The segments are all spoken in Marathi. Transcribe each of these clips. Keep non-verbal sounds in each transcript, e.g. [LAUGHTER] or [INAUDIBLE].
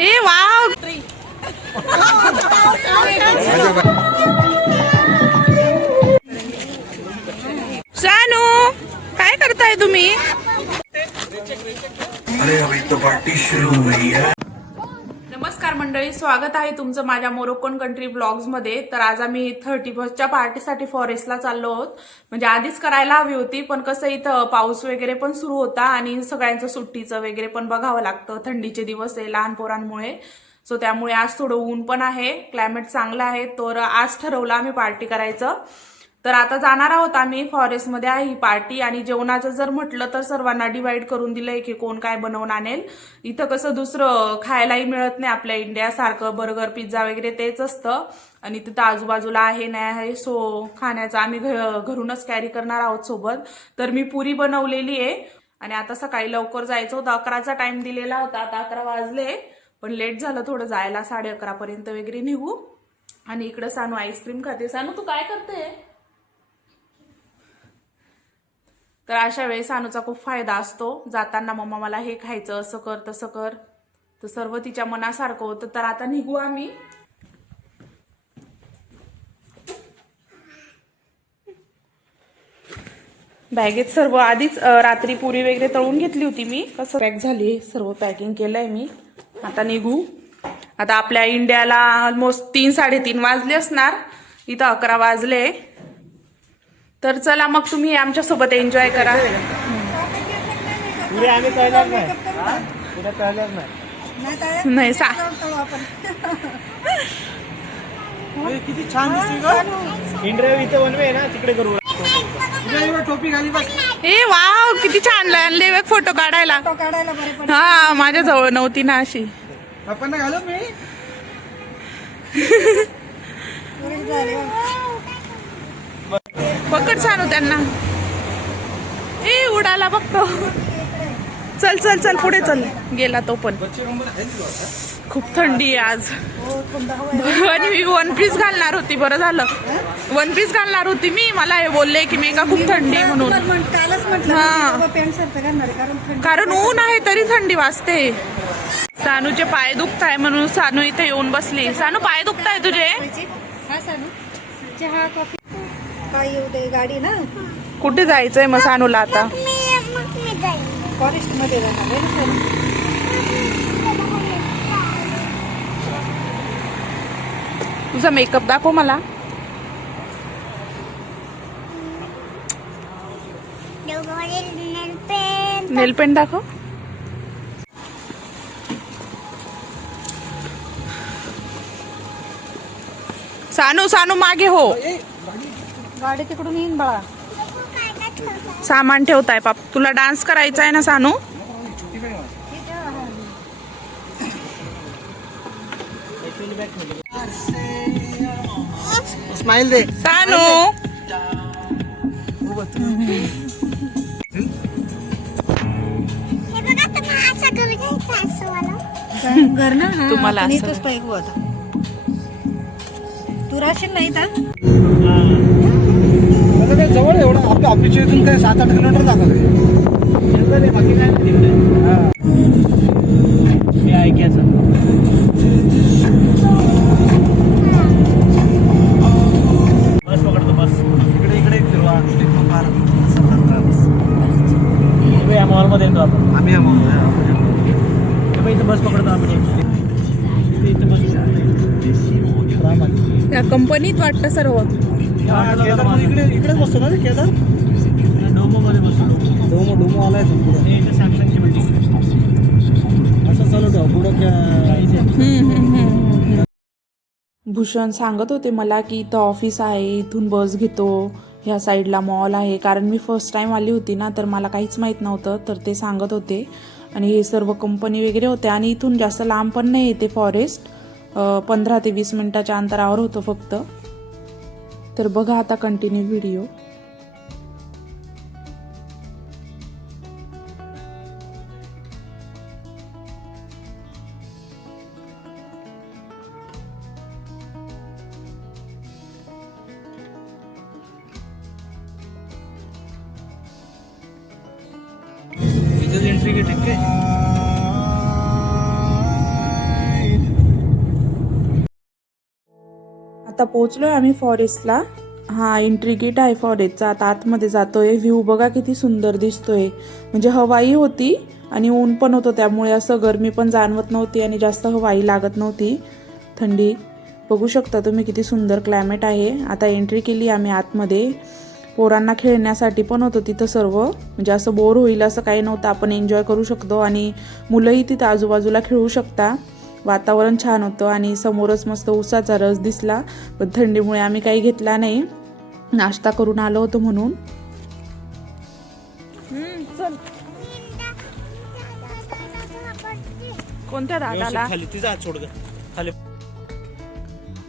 ए वाव. सानू काय करताय तुम्ही? अरे अभी तो पार्टी शुरू हुई है। मंडळी स्वागत आहे तुमचं माझ्या मोरोक्कोन कंट्री ब्लॉग्समध्ये तर आज आम्ही थर्टी फर्स्टच्या पार्टीसाठी फॉरेस्टला चाललो आहोत. म्हणजे आधीच करायला हवी होती पण कसं इथं पाऊस वगैरे पण सुरू होता आणि सगळ्यांचं सुट्टीचं वगैरे पण बघावं लागतं. थंडीचे दिवस आहे लहान पोरांमुळे. सो त्यामुळे आज थोडं ऊन पण आहे क्लायमेट चांगलं आहे. तर आज ठरवलं आम्ही पार्टी करायचं. तर आता जाणार आहोत आम्ही फॉरेस्टमध्ये आहे ही पार्टी. आणि जेवणाचं जर म्हटलं तर सर्वांना डिवाईड करून दिलंय की कोण काय बनवून आणेल. इथं कसं दुसरं खायलाही मिळत नाही आपल्या इंडियासारखं बर्गर पिझ्झा वगैरे तेच असतं. आणि तिथं आजूबाजूला आहे नाही आहे सो खाण्याचं आम्ही घ- घरूनच कॅरी करणार आहोत सोबत. तर मी पुरी बनवलेली आहे. आणि आता सकाळी लवकर जायचं होतं. अकराचा टाइम दिलेला होता. आता अकरा वाजले. पण लेट झालं थोडं. जायला साडे अकरापर्यंत वगैरे निघू. आणि इकडं सानू आईस्क्रीम खाते. सानू तू काय करते तर अशा वेळेस सानूचा खूप फायदा असतो. जाताना मम्मा मला हे खायचं असं कर तसं कर. तर सर्व तिच्या मनासारखं होतं. तर आता निघू आम्ही. बॅगेत सर्व आधीच रात्री पुरी वगैरे तळून घेतली होती मी. कसं पॅक झाली सर्व पॅकिंग केलंय मी. आता निघू. आता आपल्या इंडियाला ऑलमोस्ट तीन साडेतीन वाजले असणार. इथं अकरा वाजले. तर चला मग तुम्ही आमच्यासोबत एन्जॉय करा. पुढे आम्ही तळणार नाही. तळणार नाही. नाही सा किती छान इंडिया इथे वनवे आहे ना तिकडे करू. टोपी घाली ए वाव किती छान आणले बघ फोटो काढायला. काढायला बरे पण हा माझ्या जवळ नव्हती ना अशी. आपण घालू मी. [LAUGHS] पकड छान त्यांना. ए उडाला बघतो चल चल चल पुढे चल. गेला तो पण. खूप थंडी आहे आज. आणि मी वन पीस घालणार होती बरं झालं. वन पीस घालणार होती मी. मला हे बोलले की मेघा खूप थंडी आहे म्हणून. हा. कारण ऊन आहे तरी थंडी वाजते. सानूचे पाय दुखताय म्हणून सानू इथे येऊन बसली. सानू पाय दुखताय तुझे? सांगू चहा कॉफी काय येऊ दे गाडी ना. कुठे जायचंय मग सानूला आता? फॉरेस्टमध्ये जाणार आहे ना सानू? तुझा मेकअप दाखव मला. नेल पेंट दाखव. सानू सानू मागे हो. गाडी तिकडून येईन बाळा. सामान ठेवताय पाप. तुला डान्स करायचा आहे ना सानू? स्माइल दे. सानू? घर ना? हा, तुम्हाला तू राशील नाही का आता काय जवळ एवढं. आपल्या ऑफिसच्या इथून काय सात आठ किलोमीटर जाणार आहे. बाकी काय नाही तिकडे. ऐकायचं बस पकडतो बस. इकडे इकडे फिरवा. ट्रॅव्हल्स या मॉलमध्ये येतो आपण. आम्ही या मॉल इथं बस पकडतो आम्ही इथं बस. त्या कंपनीत वाटतं सर्व. केदार इकडे इकडेच बसतो ना केदार डोमो बसतो डोमो डोमो आलाय पुढे सॅमसंगची बिल्डिंग असं चालू ठेवा पुढं भूषण सांगत होते मला की इथं ऑफिस आहे इथून बस घेतो ह्या साईडला मॉल आहे. कारण मी फर्स्ट टाईम आली होती ना तर मला काहीच माहीत नव्हतं तर ते सांगत होते. आणि हे सर्व कंपनी वगैरे होते. आणि इथून जास्त लांब पण नाही येते फॉरेस्ट पंधरा ते वीस मिनटाच्या अंतरावर होतं फक्त. तर बघा आता कंटिन्यू व्हिडिओ आता पोहोचलोय आम्ही फॉरेस्टला हा एंट्री गेट आहे फॉरेस्टचा आता आतमध्ये जातोय. व्ह्यू बघा किती सुंदर दिसतोय. म्हणजे हवाई होती आणि ऊन पण होतं त्यामुळे असं गरमी पण जाणवत नव्हती आणि जास्त हवाई लागत नव्हती. थंडी. बघू शकता तुम्ही किती सुंदर क्लायमेट आहे. आता एंट्री केली आम्ही आतमध्ये. पोरांना खेळण्यासाठी पण होतं तिथं सर्व. म्हणजे असं बोर होईल असं काही नव्हतं. आपण एन्जॉय करू शकतो आणि मुलंही तिथं आजूबाजूला खेळू शकता. वातावरण छान होतं आणि समोरच मस्त उसाचा रस दिसला पण थंडीमुळे आम्ही काही घेतला नाही. नाश्ता करून आलो होतो म्हणून. कोणत्या दादाला? खाली तिचा हात सोड ग. खाली.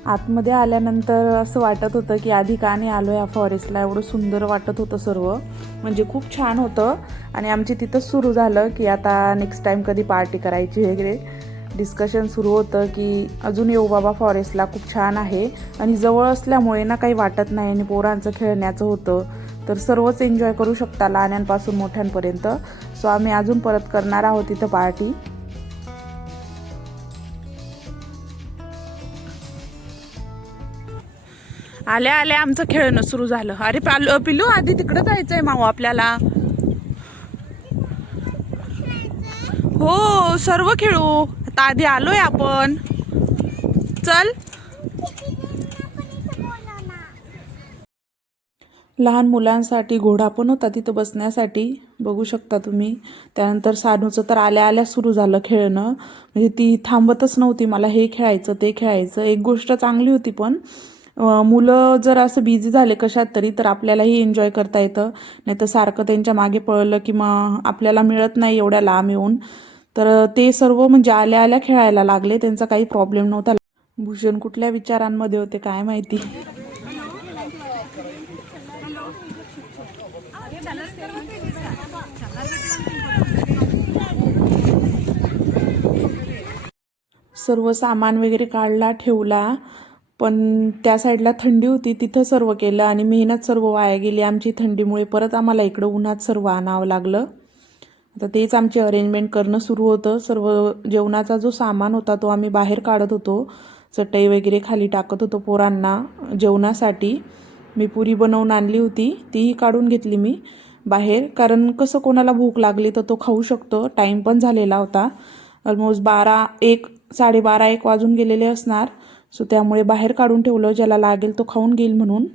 आतमध्ये आल्यानंतर असं वाटत होतं की आधी का नाही आलो या फॉरेस्टला एवढं सुंदर वाटत होतं सर्व. म्हणजे खूप छान होतं. आणि आमची तिथंच सुरू झालं की आता नेक्स्ट टाईम कधी पार्टी करायची वगैरे. डिस्कशन सुरू होतं की अजून येऊ बाबा फॉरेस्टला खूप छान आहे. आणि जवळ असल्यामुळे ना काही वाटत नाही आणि पोरांचं खेळण्याचं होतं. तर सर्वच एन्जॉय करू शकता लहान्यांपासून मोठ्यांपर्यंत. सो आम्ही अजून परत करणार आहोत तिथं पार्टी आल्या आल्या आमचं खेळणं सुरू झालं. अरे पाल पिलू आधी तिकडं जायचंय माऊ आपल्याला. हो सर्व खेळू. आता आधी आलोय आपण. चल. लहान मुलांसाठी घोडा पण होता तिथं बसण्यासाठी. बघू शकता तुम्ही. त्यानंतर सानूचं तर आल्या आल्या सुरू झालं खेळणं. म्हणजे ती थांबतच नव्हती. मला हे खेळायचं ते खेळायचं. एक गोष्ट चांगली होती पण मुलं जर असं बिझी झाले कशात तरी तर आपल्यालाही एन्जॉय करता येतं. नाही तर सारखं त्यांच्या मागे पळलं की मग आपल्याला मिळत नाही एवढ्या लांब येऊन. तर ते सर्व म्हणजे आल्या आल्या खेळायला लागले. त्यांचा काही प्रॉब्लेम नव्हता. भूषण कुठल्या विचारांमध्ये होते काय माहिती? सर्व सामान वगैरे काढला ठेवला. पण त्या साईडला थंडी होती. तिथं सर्व केलं आणि मेहनत सर्व वाया गेली. आमची थंडीमुळे परत आम्हाला इकडं उन्हात सर्व आणावं लागलं. आता तेच आमची अरेंजमेंट करणं सुरू होतं. सर्व जेवणाचा जो सामान होता तो आम्ही बाहेर काढत होतो. चटई वगैरे खाली टाकत होतो पोरांना जेवणासाठी. मी पुरी बनवून आणली होती. तीही काढून घेतली मी बाहेर. कारण कसं कोणाला भूक लागली तर तो खाऊ शकतो. टाईम पण झालेला होता. ऑलमोस्ट बारा एक साडेबारा एक वाजून गेलेले असणार. सो त्यामुळे बाहेर काढून ठेवलं. ज्याला लागेल तो खाऊन घेईल म्हणून.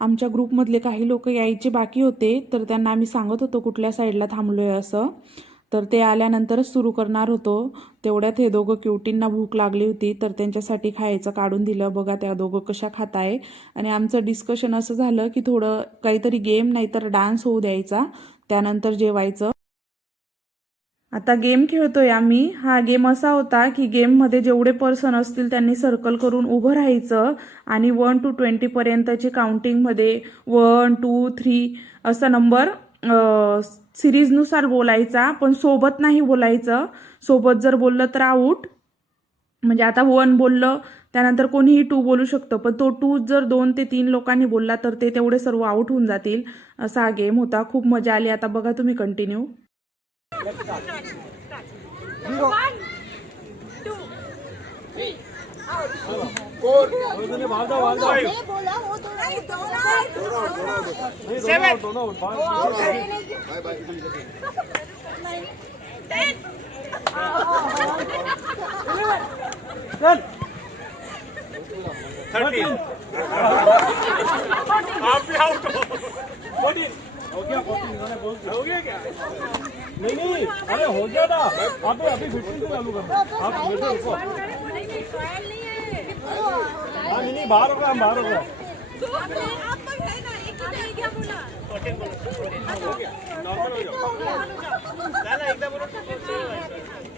आमच्या ग्रुपमधले काही लोक यायचे बाकी होते तर त्यांना आम्ही सांगत होतो कुठल्या साईडला थांबलो आहे असं. तर ते आल्यानंतरच सुरू करणार होतो. तेवढ्यात हे दोघं क्युटींना भूक लागली होती तर त्यांच्यासाठी खायचं काढून दिलं. बघा त्या दोघं कशा खात आहे आणि आमचं डिस्कशन असं झालं की थोडं काहीतरी गेम नाही तर डान्स होऊ द्यायचा. त्यानंतर जेवायचं. आता गेम खेळतोय आम्ही. हा गेम असा होता की गेममध्ये जेवढे पर्सन असतील त्यांनी सर्कल करून उभं राहायचं आणि वन टू ट्वेंटीपर्यंतचे काउंटिंगमध्ये वन टू थ्री असा नंबर सिरीजनुसार बोलायचा पण सोबत नाही बोलायचं. सोबत जर बोललं तर आऊट. म्हणजे आता वन बोललं त्यानंतर कोणीही टू बोलू शकतं पण तो टू जर दोन ते तीन लोकांनी बोलला तर ते तेवढे सर्व आऊट होऊन जातील. असा हा गेम होता. खूप मजा आली. आता बघा तुम्ही continue. Let's start. Start. Zero. One, two, three. Out. Four. Seven. Bye bye. Ten. Ten. Thirteen. Happy out. Fourteen. हो गया हो गया क्या नहीं नहीं अरे हो गया ना आप अभी फिफ्टी से चालू करना आप बैठो रुको हाँ नहीं नहीं बाहर हो रहा हम बाहर हो रहा नॉर्मल हो जाओ ना ना एकदम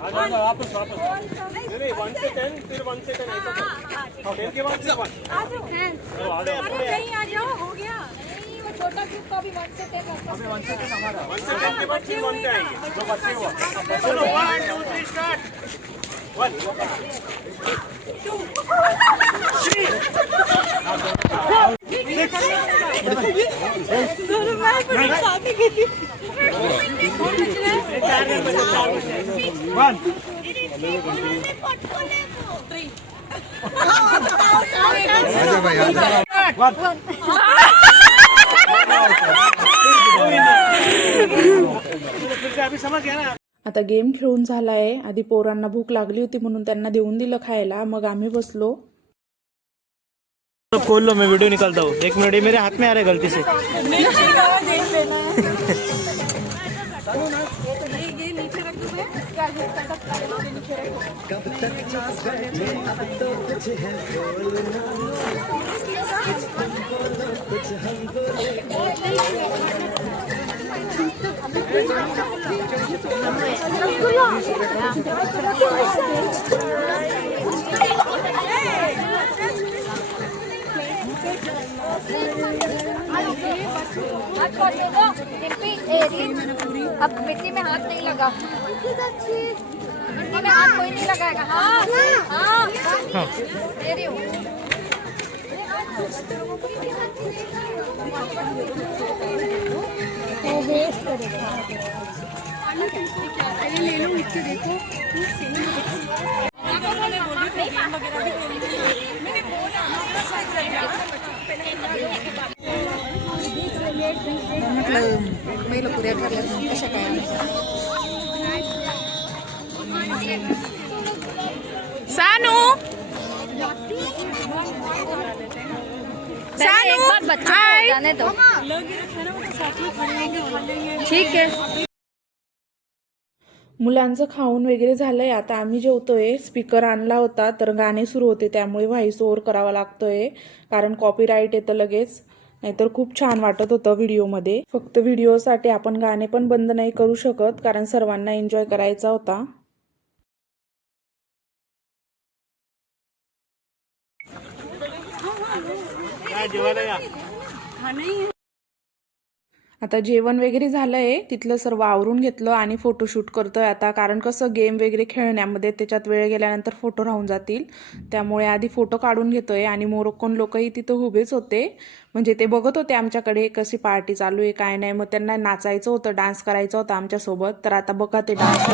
वापस वापस नहीं नहीं वन से टेन फिर वन से टेन ऐसा टेन के बाद वन आ जाओ, अरे नहीं आ जाओ हो। गया छोटा ग्रुप का भी वन से टेन वन से टेन के बाद फिर वन पे आएंगे जो बचे हुआ चलो one two three start one आता गेम खेळून झालाय. आधी पोरांना भूक लागली होती म्हणून त्यांना देऊन दिलं खायला. मग आम्ही बसलो. तो खोल लो, मैं वीडियो निकालता हूँ। एक मिनट, ये मेरे हाथ में आ रहा है गलती से। अब मिट्टी में हाथ नहीं लगा मिट्टी में हाथ कोई नहीं लगाएगा हाँ। हाँ दे रही हूँ ले लो मिट्टी देखो सानू! पहले एक बार बच्चों को जाने दो। ठीक है। मुलांचं खाऊन वगैरे झालंय. आता आम्ही जेवतोय स्पीकर आणला होता तर गाणे सुरू होते. त्यामुळे व्हॉइस ओव्हर करावा लागतोय. कारण कॉपीराईट येतं लगेच. नाहीतर खूप छान वाटत होतं व्हिडिओमध्ये फक्त व्हिडिओसाठी आपण गाणे पण बंद नाही करू शकत कारण सर्वांना एन्जॉय करायचा होता. आता जेवण वगैरे झालं आहे तिथलं सर्व आवरून घेतलं आणि फोटोशूट करतो आहे आता. कारण कसं गेम वगैरे खेळण्यामध्ये त्याच्यात वेळ गेल्यानंतर फोटो राहून जातील. त्यामुळे आधी फोटो काढून घेतो आहे आणि मोरोक्कोन लोकही तिथं उभेच होते. म्हणजे ते बघत होते आमच्याकडे कशी पार्टी चालू आहे काय नाही. मग त्यांना नाचायचं होतं डान्स करायचं होतं आमच्यासोबत. तर आता बघा ते डान्स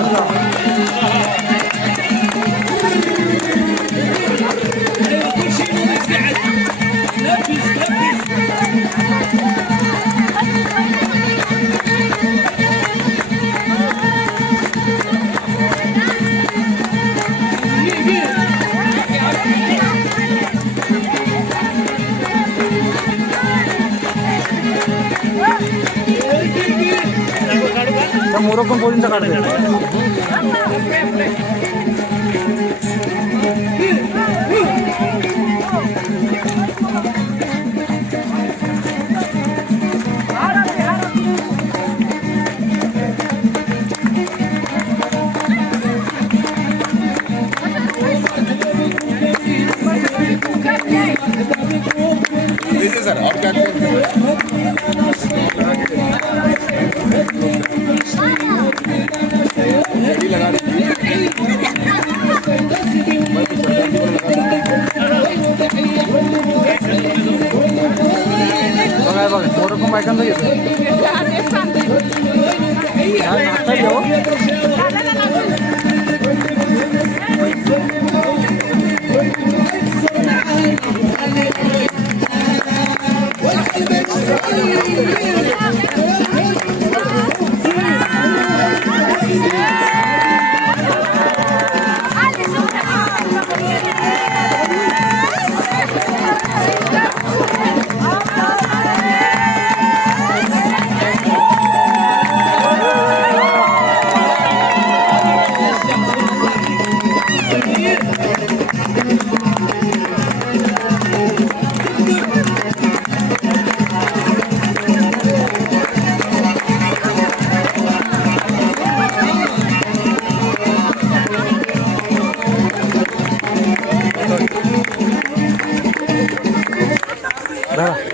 मोरोक्कोन पोलींचा काढतो 나가.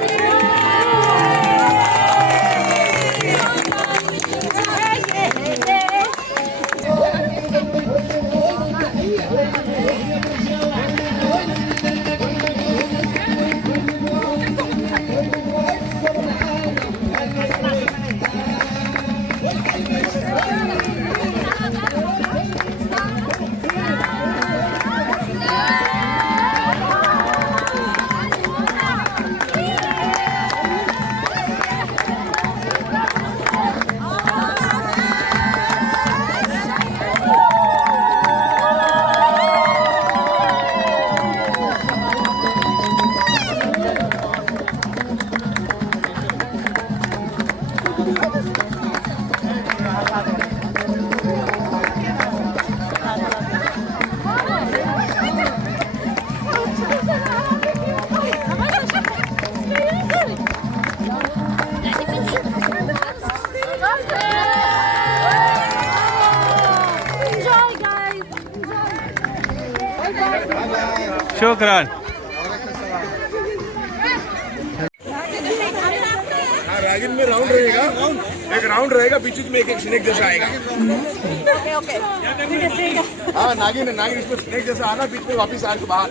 हाँ नागिन है स्नेक जैसा आना बीच में वापिस आए तो बाहर।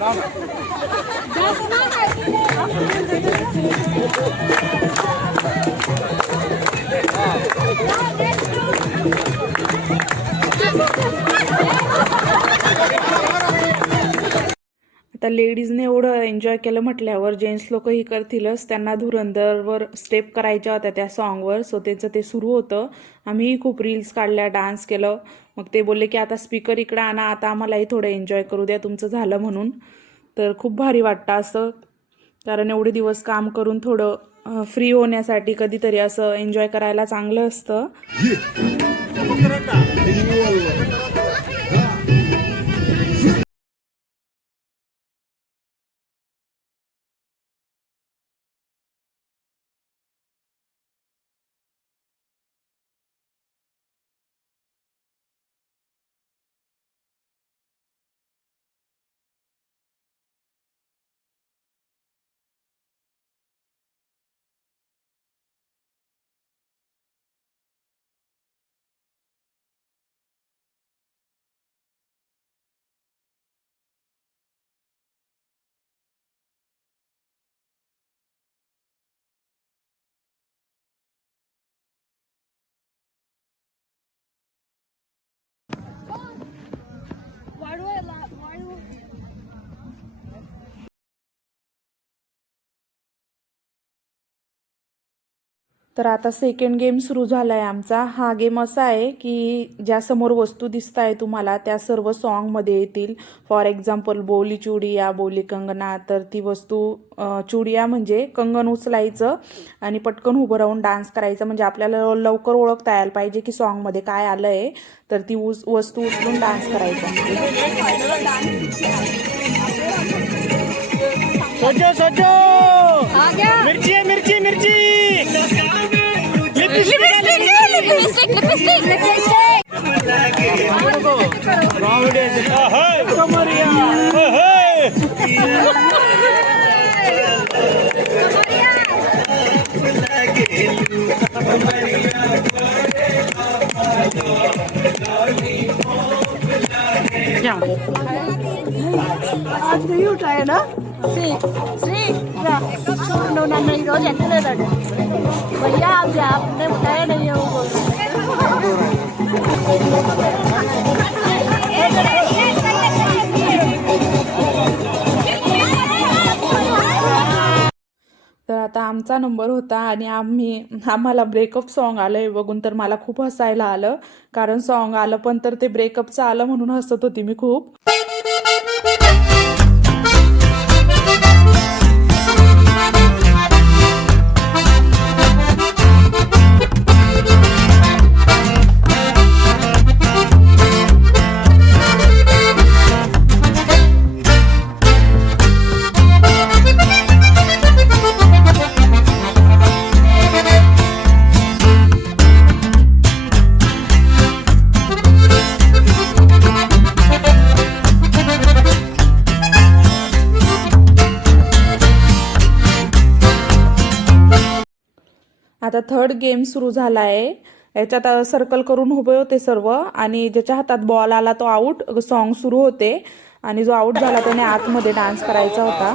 ना, ना। आता लेडीजने एवढं एन्जॉय केलं म्हटल्यावर जेंट्स लोकही करतीलच. त्यांना धुरंदरवर स्टेप करायच्या होत्या त्या सॉन्गवर सो त्याचं ते सुरू होतं. आम्हीही खूप रील्स काढल्या डान्स केलं. मग ते बोलले की आता स्पीकर इकडं आणा आता आम्हालाही थोडं एन्जॉय करू द्या तुमचं झालं म्हणून. तर खूप भारी वाटतं असं. कारण एवढे दिवस काम करून थोडं फ्री होण्यासाठी कधीतरी असं एन्जॉय करायला चांगलं असतं. तर आता सेकंड गेम सुरू झाला आहे आमचा. हा गेम असा आहे की ज्या समोर वस्तू दिसत आहे तुम्हाला त्या सर्व सॉन्गमध्ये येतील. फॉर एक्झाम्पल बोली चुडिया बोली कंगना तर ती वस्तू चुडिया म्हणजे कंगन उचलायचं आणि पटकन उभं राहून डान्स करायचं. म्हणजे आपल्याला लवकर ओळखता यायला पाहिजे की सॉन्गमध्ये काय आलं आहे तर ती उस वस्तू उचलून डान्स करायचा. Lipstick lipstick Maria. Yeah. Do you try it, huh? रोज ऐसे लगे भैया आप आपने बताया नहीं है वो तर आता आमचा नंबर होता आणि आम्ही आम्हाला ब्रेकअप सॉन्ग आलं आहे बघून तर मला खूप हसायला आलं. कारण सॉन्ग आलं पण तर ते ब्रेकअपचं आलं म्हणून हसत होती मी खूप. आता थर्ड गेम सुरू झाला आहे याच्यात सर्कल करून उभे होते सर्व आणि ज्याच्या हातात बॉल आला तो आऊट सॉन्ग सुरू होते आणि जो आऊट झाला त्याने आतमध्ये डान्स करायचा होता.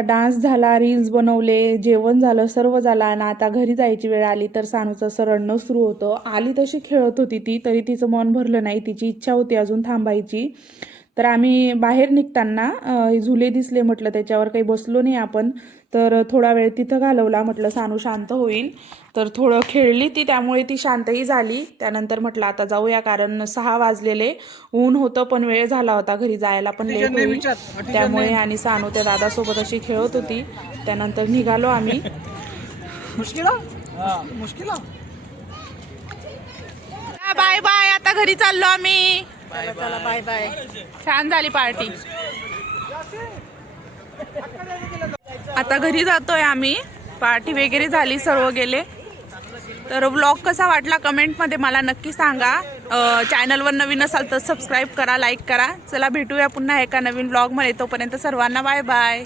आता डान्स झाला रील्स बनवले जेवण झालं सर्व झालं आणि आता घरी जायची वेळ आली तर सानूचं असं रडणं सुरू होतं. आली तशी खेळत होती ती तरी तिचं मन भरलं नाही. तिची इच्छा होती अजून थांबायची. तर आम्ही बाहेर निघताना झुले दिसले म्हटलं त्याच्यावर काही बसलो नाही आपण. तर थोडा वेळ तिथं घालवला म्हटलं सानू शांत होईल तर थोडं खेळली ती त्यामुळे ती शांतही झाली त्यानंतर म्हटलं आता जाऊया कारण सहा वाजलेले ऊन होतं पण वेळ झाला होता घरी जायला पण लेट होईल त्यामुळे आणि सानू त्या दादासोबत अशी खेळत होती त्यानंतर निघालो आम्ही बाय बाय आता घरी चाललो आम्ही बाय बाय छान झाली पार्टी आता घरी जातोय आम्ही. पार्टी वगैरे झाली सर्व गेले. तर व्लॉग कसा वाटला कमेंटमध्ये मला नक्की सांगा. चॅनलवर नवीन असाल तर सबस्क्राईब करा लाईक करा. चला भेटूया पुन्हा एका नवीन व्लॉगमध्ये तोपर्यंत सर्वांना बाय बाय